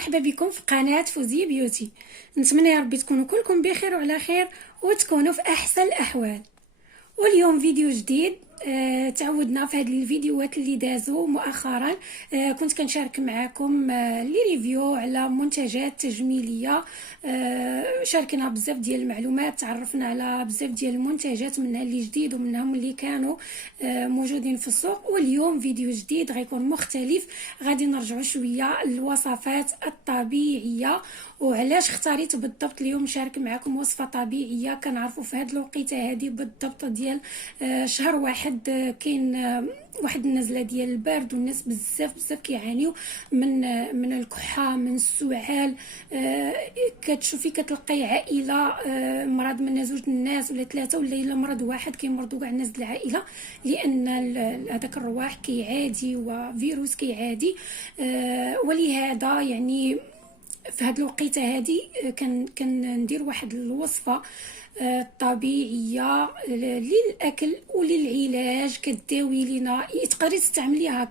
مرحبا بكم في قناة فوزية بيوتي. نتمنى يا ربي تكونوا كلكم بخير وعلى خير وتكونوا في احسن الاحوال. واليوم فيديو جديد. تعودنا في هذه الفيديوهات اللي دازوا مؤخرا. كنت كنشارك معكم لي ريفيو على منتجات تجميليه. شاركنا بزاف ديال المعلومات، تعرفنا على بزاف ديال المنتجات، منها اللي جديد ومنهم اللي كانوا موجودين في السوق. واليوم فيديو جديد غيكون مختلف، غادي نرجعوا شويه للوصفات الطبيعيه. وعلاش اختاريت بالضبط اليوم نشارك معكم وصفه طبيعيه؟ كنعرفوا في هذه الوقيته هذه بالضبط ديال شهر واحد كاين واحد النزله ديال البرد، والناس بزاف كيعانيو من الكحه، من السعال. كتشوفي كتلقاي عائله مرض من زوج الناس ولا ثلاثه، ولا الا مرض واحد كيمرضوا كاع الناس د العائله، لان هذاك الرواح كيعادي وفيروس كيعادي. ولهذا يعني في هذه الوقيته هذه كندير واحد الوصفه طبيعيه للاكل وللعلاج، كداوي لينا، تقدري تستعمليها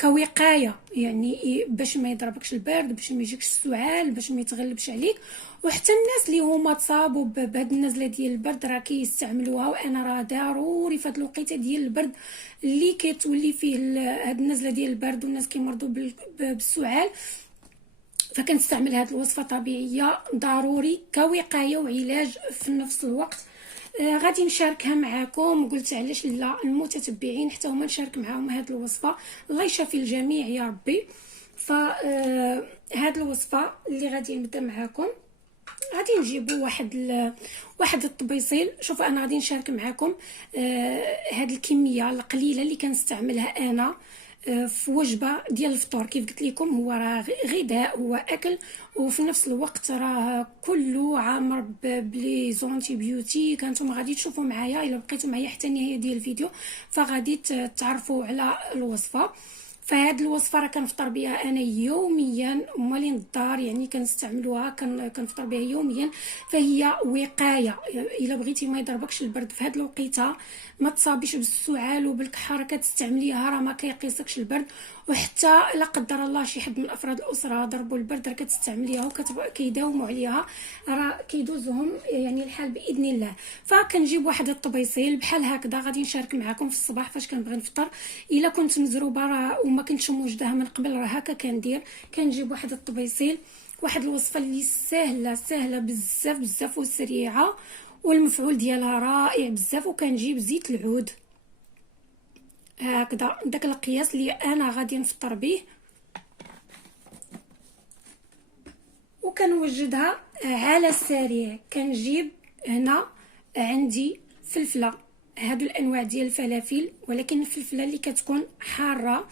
كوقايه، يعني باش ما يضربكش البرد، باش ما يجيكش السعال، باش ما يتغلبش عليك. وحتى الناس اللي هما تصابوا بهاد النزله ديال البرد راه كيستعملوها. وانا راه ضروري في هاد الوقيته ديال البرد اللي كتولي فيه هاد النزله ديال البرد والناس كيمرضوا بالسعال، فكنستعمل هذه الوصفه طبيعيه ضروري كوقايه وعلاج في نفس الوقت. غادي نشاركها معكم، وقلت علاش لا المتتبعين حتى هما نشارك معهم هذه الوصفه. الله يشافي الجميع يا ربي. فهاد الوصفه اللي غادي نبدا معكم، غادي نجيبوا واحد الطبيصيل. شوفوا انا غادي نشارك معكم هاد الكميه القليله اللي كنستعملها انا في وجبه ديال الفطور. كيف قلت لكم هو راه غذاء، هو اكل، وفي نفس الوقت راه كله عامر بلي زونتيبيوتيك. انتم غادي تشوفوا معايا الا بقيتوا معايا حتى النهايه ديال الفيديو فغادي تعرفوا على الوصفه. فهاد الوصفه راه كنفطر بها انا يوميا، مالين الدار يعني كنستعملوها، كنفطر بها يوميا. فهي وقايه، الا بغيتي ما يضربكش البرد في هاد الوقيته، ما تصابيش بالسعال وبالكحه، كتستعمليها راه ما كيقيسكش البرد. وحتى لا قدر الله شي حد من افراد الاسره ضربوا البرد، راه كتستعمليها وكيداوموا عليها، راه كيدوزهم يعني الحال باذن الله. فكنجيب واحد الطبيصيل بحال هكذا، غادي نشارك معكم في الصباح فاش كنبغي نفطر. الا كنت مزروبه راه وما كنتش موجداها من قبل، راه هكا كندير. كنجيب واحد الطبيصيل، واحد الوصفه اللي سهله بزاف وسريعه، والمفعول ديالها رائع بزاف. وكنجيب زيت العود هكذا داك القياس اللي انا غادي نفطر به، وكنوجدها على السريع. كنجيب هنا عندي فلفله، هادو الانواع ديال الفلافل، ولكن الفلفله اللي كتكون حاره.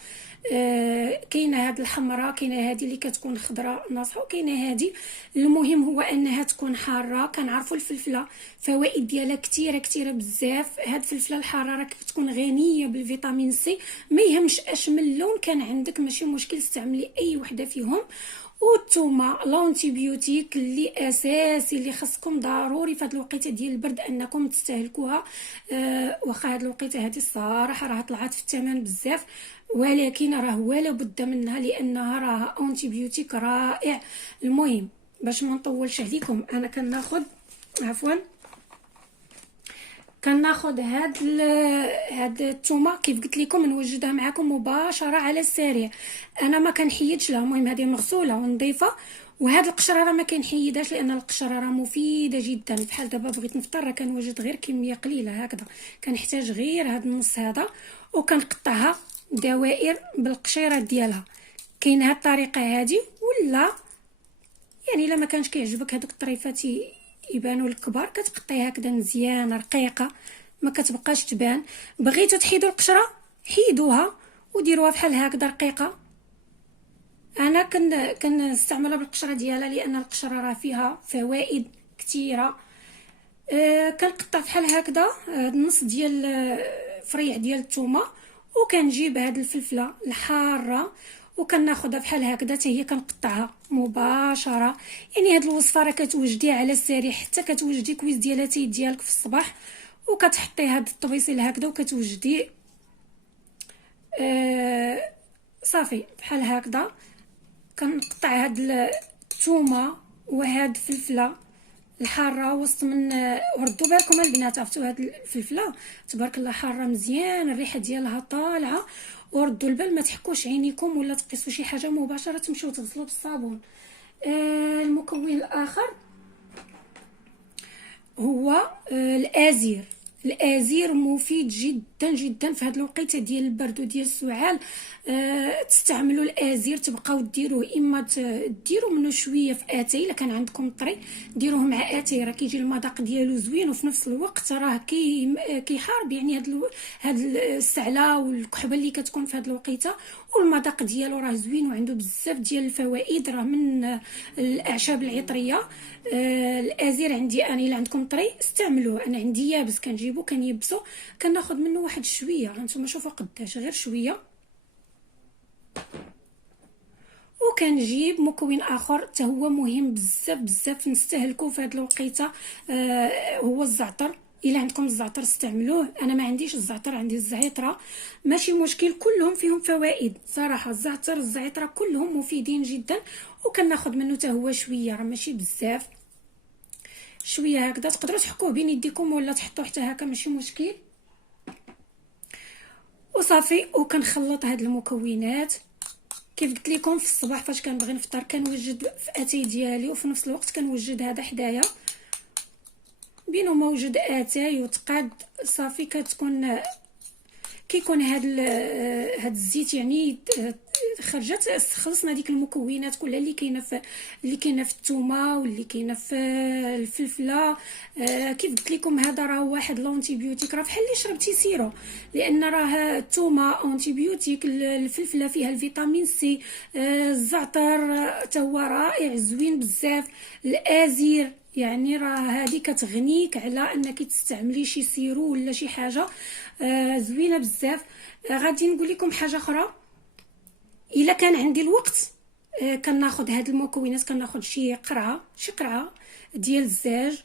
كاينه هاد الحمراء، كاينه هادي اللي كتكون خضراء ناصحه، وكاينه هادي. المهم هو انها تكون حاره. كنعرفوا الفلفله فوائد ديالها كثيره بزاف. هاد الفلفله الحاره راه كتكون غنيه بالفيتامين سي. ما يهمش اش من لون كان عندك، ماشي مشكل، استعملي اي وحده فيهم. والثومه لانتيبيوتيك اللي اساسي، اللي خصكم ضروري في هذه الوقيته ديال البرد انكم تستهلكوها. واخا هذه الوقيته هذه الصراحه راه طلعت في الثمن بزاف، ولكن راه ولا بد منها، لانها راه انتيبيوتيك رائع. المهم باش ما نطولش عليكم، انا كناخذ هاد الثومه كيف قلت لكم نوجدها معكم مباشره على السريع. انا ما كنحيدش لها. المهم هذه مغسوله ونظيفه، وهاد القشره راه ما كنحيدهاش لان القشره راه مفيده جدا. بحال دابا بغيت نفطر راه كنوجد غير كميه قليله هكذا، كنحتاج غير هاد النص هذا، وكنقطعها دوائر بالقشيره ديالها. كاين هاد الطريقه هذه، ولا يعني الا ما كانش كيعجبك هذوك الطريفات يبانوا الكبار، كتقطعيها هكذا مزيانه رقيقه، ما كتبقاش تبان. بغيتوا تحيدوا القشره حيدوها وديروها بحال هكذا رقيقه. انا كنستعملها بالقشره ديالها لان القشره راه فيها فوائد كثيره. كنقطع بحال هكذا النص ديال فريع ديال الثومه، وكنجيب هاد الفلفله الحاره وكناخذها بحال هكذا حتى هي كنقطعها مباشره. يعني هاد الوصفه راه كتوجديها على السريع، حتى كتوجدي كويس ديال اتاي ديالك في الصباح، وكتحطي هاد الطبيصيل هكذا وكتوجدي صافي بحال هكذا. كنقطع هاد الثومه وهاد الفلفله الحاره وسط من. وردوا بالكم البنات، عرفتوا هاد الفلفله تبارك الله حاره مزيان، الريحه ديالها طالعه. وردوا البال، ما تحكوش عينيكم ولا تقيسوا شي حاجه، مباشره تمشيو تغسلوا بالصابون. المكون الاخر هو الازير. الازير مفيد جدا جدا في هذه الوقيته ديال البرد وديال السعال. تستعملوا الازير، تبقاو ديروه، اما ديروا منه شويه في اتاي الا كان عندكم طري، ديروه مع اتاي، راه كيجي المذاق ديالو زوين، وفي نفس الوقت راه كيحارب يعني هاد السعله والكحبه اللي كتكون في هذه الوقيته، والمذاق ديالو راه زوين وعنده بزاف ديال الفوائد، راه من الاعشاب العطريه. الازير عندي انا، الا عندكم طري استعملوه، انا عندي يابس كنجيبو كنيبسو، كناخذ منه واحد شويه، هانتوما شوفوا قداش، غير شويه. وكنجيب مكون اخر حتى هو مهم بزاف بزاف نستهلكوه في هذه الوقيته، هو الزعتر. الا عندكم الزعتر استعملوه، انا ما عنديش الزعتر، عندي الزعتره، ماشي مشكل، كلهم فيهم فوائد صراحه. الزعتر الزعتره كلهم مفيدين جدا، وكناخذ منه حتى هو شويه، راه ماشي بزاف، شويه هكذا. تقدروا تحكوه بين يديكم ولا تحطوه حتى هكا، ماشي مشكل. وصافي، وكنخلط هاد المكونات كيف قلت لكم. في الصباح فاش كنبغي نفطر كنوجد في اتاي ديالي، وفي نفس الوقت كنوجد هذا حدايا، بينو موجود اتاي وتقاد. صافي كتكون كيكون هاد الزيت يعني خرجت، خلصنا ديك المكونات كلها اللي كاينه في الثومه واللي كاينه في الفلفله. كيف قلت لكم هذا راه واحد لونتيبيوتيك، راه بحال اللي شربتي سيرو، لان راه الثومه اونتيبيوتيك، الفلفله فيها الفيتامين سي، الزعتر حتى هو رائع زوين بزاف، الازير يعني راه هذه كتغنيك على انك تستعملي شي سيرو ولا شي حاجه زوينه بزاف. غادي نقول لكم حاجه اخرى، الا كان عندي الوقت كناخذ هاد المكونات، كناخذ شي قرعه ديال الزاج،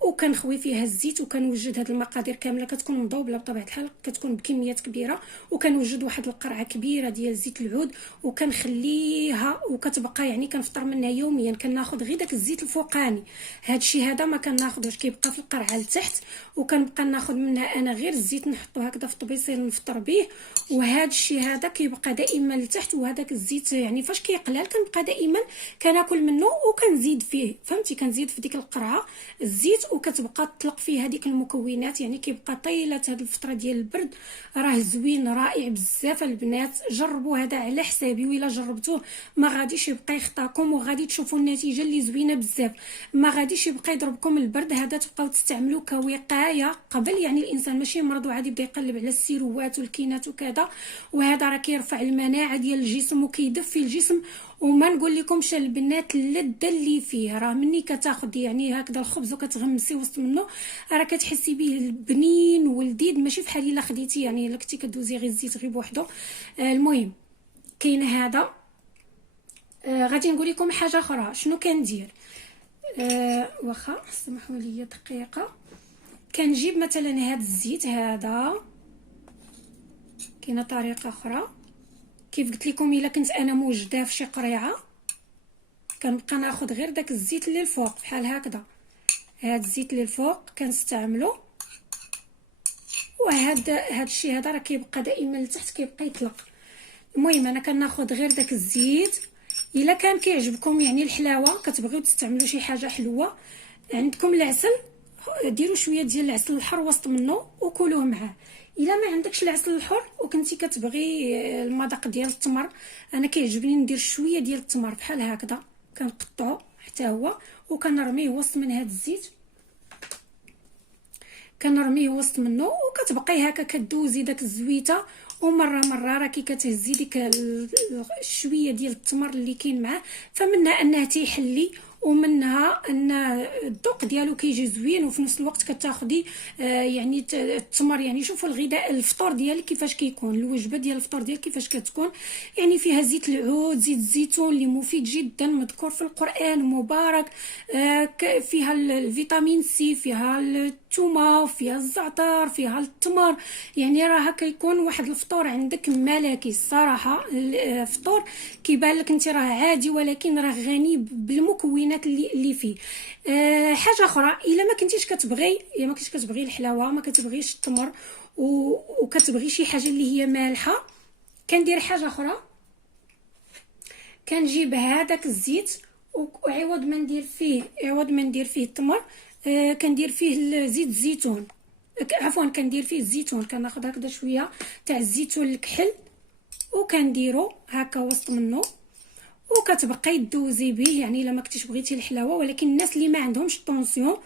وكنخوي فيها الزيت، وكنوجد هاد المقادير كامله، كتكون مضوبله بطبيعه الحال، كتكون بكميات كبيره، وكنوجد واحد القرعه كبيره ديال زيت العود، وكنخليها وكتبقى يعني كنفطر منها يوميا. كناخذ غير داك الزيت الفوقاني، هادشي هذا ما كناخذوش، كيبقى في القرعه لتحت، وكنبقى ناخذ منها انا غير الزيت نحطو هكذا في طبيصيل نفطر به، وهادشي هذا كيبقى دائما لتحت. وهذاك الزيت يعني فاش كيقلال كنبقى دائما كناكل منه، وكنزيد فيه، فهمتي، كنزيد في ديك القرعه الزيت، وكتبقى تطلق فيه هذيك المكونات، يعني كيبقى طيله هذه الفتره ديال البرد، راه زوين رائع بزاف. البنات جربوا هذا على حسابي، وإلا جربتوه ما غاديش يبقى يخطاكم، وغادي تشوفوا النتيجه اللي زوينه بزاف، ما غاديش يبقى يضربكم البرد. هذا تبقاو تستعملوه كوقايه قبل، يعني الانسان ماشي مرض وعادي يبدا يقلب على السيروات والكينات وكذا، وهذا راه كيرفع المناعه ديال الجسم وكيدفي الجسم. وما نقول لكمش البنات اللذه اللي فيه، راه مني كتاخدي يعني هكذا الخبز وكتغمسي وسط منه، راه كتحسي به بنين ولذيذ، ماشي بحال الا خديتي يعني الا كنتي كدوزي غير الزيت غير بوحدو. المهم كاين هذا. غادي نقول لكم حاجه اخرى شنو كندير. واخا سمحوا لي دقيقه. كنجيب مثلا هذا الزيت هذا، كاينه طريقه اخرى كيف قلت لكم، الا كنت انا موجده في شي قريعه كنبقى ناخذ غير داك الزيت اللي الفوق بحال هكذا، هاد الزيت اللي الفوق كنستعملو، وهاد الشيء هذا راه كيبقى دائما لتحت كيبقى يطلق. المهم انا كناخذ غير داك الزيت. الا كان كيعجبكم يعني الحلاوه، كتبغيو تستعملوا شي حاجه حلوه، عندكم العسل، ديروا شويه ديال العسل الحر وسط منه وكلوه معاه. الا ما عندكش العسل الحر وكنتي كتبغي المذاق ديال التمر، انا كيعجبني ندير شويه ديال التمر بحال هكذا، كنقطعو حتى هو وكنرميه وسط من هذا الزيت، كنرميه وسط منه، وكتبقاي هكا كدوزي داك الزويته، ومره مره راكي كتهزي ديك شويه ديال التمر اللي كاين معاه، فمنها انه تيحلي ومنها ان الذوق ديالو كيجي زوين، وفي نفس الوقت كتاخدي يعني التمر. يعني شوفوا الغذاء الفطور ديالك كيفاش كيكون، الوجبه ديال الفطور ديالك كيفاش كتكون. يعني فيها زيت العود، زيت الزيتون اللي مفيد جدا، مذكور في القران، مبارك. فيها الفيتامين سي، فيها الثومه، فيها الزعتر، فيها التمر. يعني راه كيكون واحد الفطور عندك ملكي الصراحه. الفطور كيبان لك انت راه عادي، ولكن راه غني بالمكونات اللي فيه. حاجه اخرى، الا ما كنتيش كتبغي الحلاوه، ما كتبغيش التمر، وكتبغي شي حاجه اللي هي مالحه، كندير حاجه اخرى. كنجيب هذاك الزيت، وعوض ما ندير فيه التمر، كندير فيه زيت الزيتون. عفوا، كندير فيه الزيتون. كناخذ هكذا شويه تاع الزيتون الكحل، وكنديرو هكا وسط منه، وكتبقاي دوزي به. يعني الا ما كنتيش بغيتي الحلاوه، ولكن الناس اللي ما عندهمش طونسيون،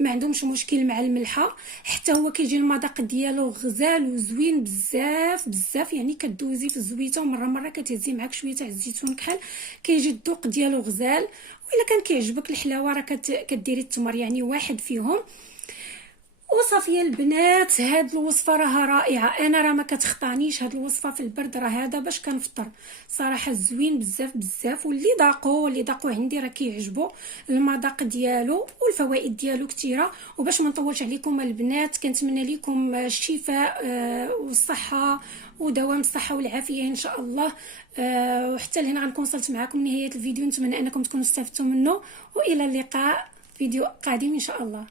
ما عندهمش مشكل مع الملحه، حتى هو كيجي المذاق ديالو غزال وزوين بزاف بزاف. يعني كدوزي في الزويته، ومره كتهزي معاك شويه تاع الزيتون كحل، كيجي الذوق ديالو غزال. والا كان كيعجبك الحلاوه راه كديري التمر، يعني واحد فيهم. وصافي البنات، هاد الوصفه راها رائعه. انا راه ما كتخطانيش هاد الوصفه في البرد، راه هذا باش كنفطر صراحه زوين بزاف بزاف. واللي ذاقوا عندي راه كيعجبوا المذاق ديالو، والفوائد ديالو كثيره. وباش ما نطولش عليكم البنات، كنتمنى لكم الشفاء والصحه، ودوام الصحه والعافيه ان شاء الله. وحتى لهنا غنكون وصلت معكم نهايه الفيديو. نتمنى انكم تكونوا استفدتوا منه، والى اللقاء فيديو قادم ان شاء الله.